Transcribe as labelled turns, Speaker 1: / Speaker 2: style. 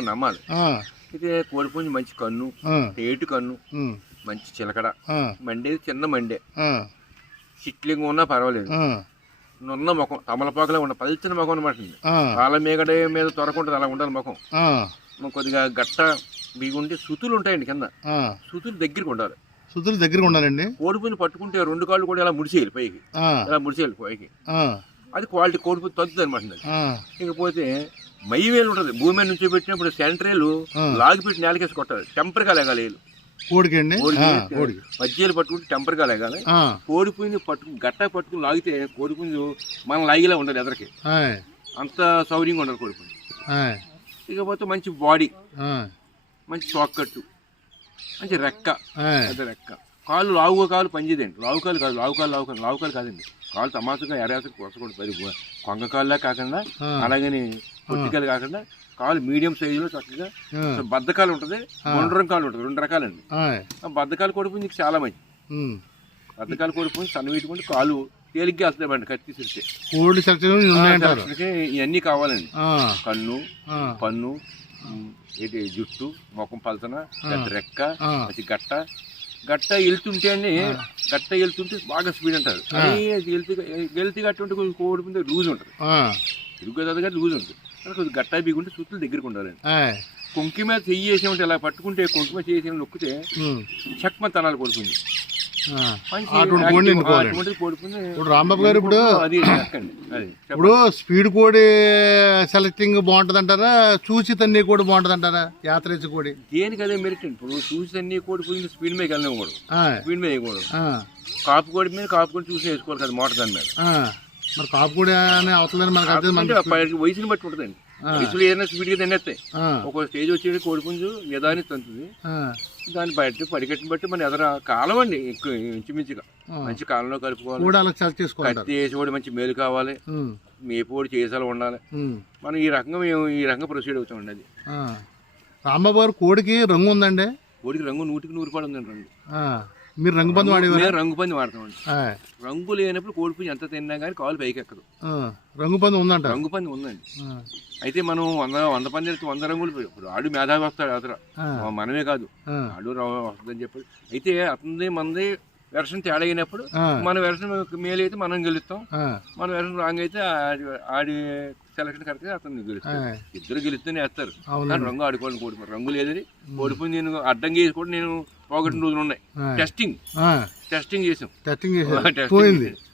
Speaker 1: నమ్మాలి. అయితే కోడిపుంజి మంచి కన్ను ఏటు కన్ను మంచి చిలకడ.
Speaker 2: ఆ,
Speaker 1: మండేది చిన్న మండే. చిట్లింగ్ ఉన్నా పర్వాలేదు. నున్న ముఖం తమలపాకులా ఉన్న పల్చిన ముఖం అనమాట పాల మేగడ మీద తొరకుంటుంది అలా ఉండాలి ముఖం. కొద్దిగా గట్ట బిగుంటే సుతులు ఉంటాయండి కింద. సుతులు దగ్గరికి ఉండాలి.
Speaker 2: సుతులు దగ్గరగా ఉండాలండి.
Speaker 1: కోడిపుంజి పట్టుకుంటే రెండు కాళ్ళు కూడా ఇలా ముడిసేయాలి పైకి. ఇలా ముడిసేయాలి పైకి. అది క్వాలిటీ కోడిపుంజి తగ్గుతుంది అనమాట ఇకపోతే మయ్యవేలు ఉంటుంది. భూమి మీద నుంచి పెట్టినప్పుడు సెంట్రేలు. లాగి పెట్టి నేలకేసి కొట్టాలి. టెంపర్గా లేగాలి
Speaker 2: కోడికి అండి
Speaker 1: మధ్యలో పట్టుకుంటే టెంపర్గా లేగాలి. కోడిపుంజి పట్టుకుని గట్ట పట్టుకుని లాగితే కోడిపుంజు మనం లాగిలా ఉండదు ఎదరికి. అంత సౌర్యంగా ఉండదు కోడిపుంజు. ఇకపోతే మంచి బాడీ మంచి చోక్కట్టు మంచి రెక్క. పెద్ద రెక్క. కాళ్ళు లావుగా కాలు పనిచేదండి లావు కాలు కాదు లావు కాలు లావు కాలు లావు కాలు కాదండి. కాలు తమాసుగా ఎరేసకు కొసకూడదు పరి కొంగ కాళ్ళ కాకుండా అలాగని పొట్టికాలు కాకుండా కాలు మీడియం సైజులో చక్కగా బద్దకాలు ఉంటుంది గుండ్రం కాలు ఉంటుంది రెండు రకాలండి. బద్దకాలు కొడుపు నీకు చాలా మంచి. బద్దకాలు కొడుపు సన్న వీటుకుంటే కాలు తేలిగ్గా వస్తాయండి కత్తి
Speaker 2: ఉన్నాయంటారు.
Speaker 1: ఇవన్నీ కావాలండి. కన్ను పన్ను ఏంటి జుట్టు ముఖం పలతన పెద్ద రెక్క అది గట్ట గట్ట వెళ్తుంటే గట్ట వెళ్తుంటే బాగా స్పీడ్ అంటారు. వెళ్తీ గట్ట ఉంటే కొంచెం కోడి మీద లూజ్ ఉంటుంది. తిరుగుతుంది కానీ లూజ్ ఉంటుంది. కొద్దిగా గట్ట బిగుంటే చుట్టూ దగ్గరికి ఉండాలండి కొంకి మీద చెయ్యి వేసామంటే ఇలా పట్టుకుంటే కొంకి మీద చేసి నొక్కితే చక్మ తనాలు పడుతుంది.
Speaker 2: అటువంటి కోడిని ఎన్నుకోవాలండి. ఇప్పుడు రాంబాబు గారు ఇప్పుడు ఇప్పుడు స్పీడ్ కోడి సెలెక్టింగ్ బాగుంటది అంటారా చూసి తన్ని కోడి బాగుంటది అంటారా యాత్రేసి కోడి?
Speaker 1: దేనికి అదే మెరిట్ ఇప్పుడు చూసి అన్ని కోడి పుంజి స్పీడ్ మీద వెళ్ళనివ్వకూడదు.
Speaker 2: ఆయ్,
Speaker 1: స్పీడ్ మీద వేయకూడదు. కాపు కోడి మీద కాపు కోడి చూసి వేసుకోవాలి కదా మోటార్ దాని మీద.
Speaker 2: మరి కాపు కోడి అని అవతలని మనకు
Speaker 1: వయసుని బట్టి ఉంటుందండి. వయసులో ఏదైనా స్పీడ్గా తినేస్తాయి. ఒక స్టేజ్ వచ్చేది కోడిపుంజు
Speaker 2: ఆ,
Speaker 1: దాన్ని బట్టి పరిగెట్టిన బట్టి మన ఎదర కాలం అండి ఇంచుమించుగా. మంచి కాలంలో కలుపుకోవాలి.
Speaker 2: కోడి
Speaker 1: కత్తి వేసి కూడా మంచి మేలు కావాలి. మేపోడి చేసాలు ఉండాలి. మనం ఈ రకంగా మేము ఈ రకంగా ప్రొసీడ్ అవుతామండి అది.
Speaker 2: రాంబాబు గారు కోడికి రంగు ఉందండి?
Speaker 1: కోడికి రంగు నూటికి నూరు రూపాయలు ఉందండి. రంగు
Speaker 2: మీరు రంగు పంది వాడేవారా?
Speaker 1: మేము రంగు పంది వాడతామండి రంగు లేనప్పుడు కోడిపుంజు ఎంత తిన్నా కానీ కాలు పైకి ఎక్కదు
Speaker 2: రంగు పంది ఉందంటారు
Speaker 1: రంగు పంది ఉందండి. అయితే మనం వంద వంద పంది అయితే వంద రంగులు ఇప్పుడు ఆడు మేధావి వస్తాడు అతను. మనమే కాదు. ఆడు వస్తుందని చెప్పి అయితే అతనిది మనది వెర్షన్ తేడా అయినప్పుడు మన వెర్షన్ మేలు అయితే మనం గెలుస్తాం. మన వెర్షన్ రాంగ్ అయితే ఆడి ఆడి సెలక్షన్ కరెక్ట్ అతను
Speaker 2: ఆ,
Speaker 1: గెలుస్తాడు ఇద్దరు గెలుస్తూనే వేస్తారు. రంగు ఆడుకోవాలి కోడి రంగు లేదని ఓడిపోయి నేను అడ్డం చేసి కూడా నేను పోగొట్టిన రోజులు ఉన్నాయి. టెస్టింగ్ టెస్టింగ్ చేసాం.
Speaker 2: టెస్టింగ్
Speaker 1: టెస్టింగ్
Speaker 2: పోయింది.
Speaker 1: చేసాం.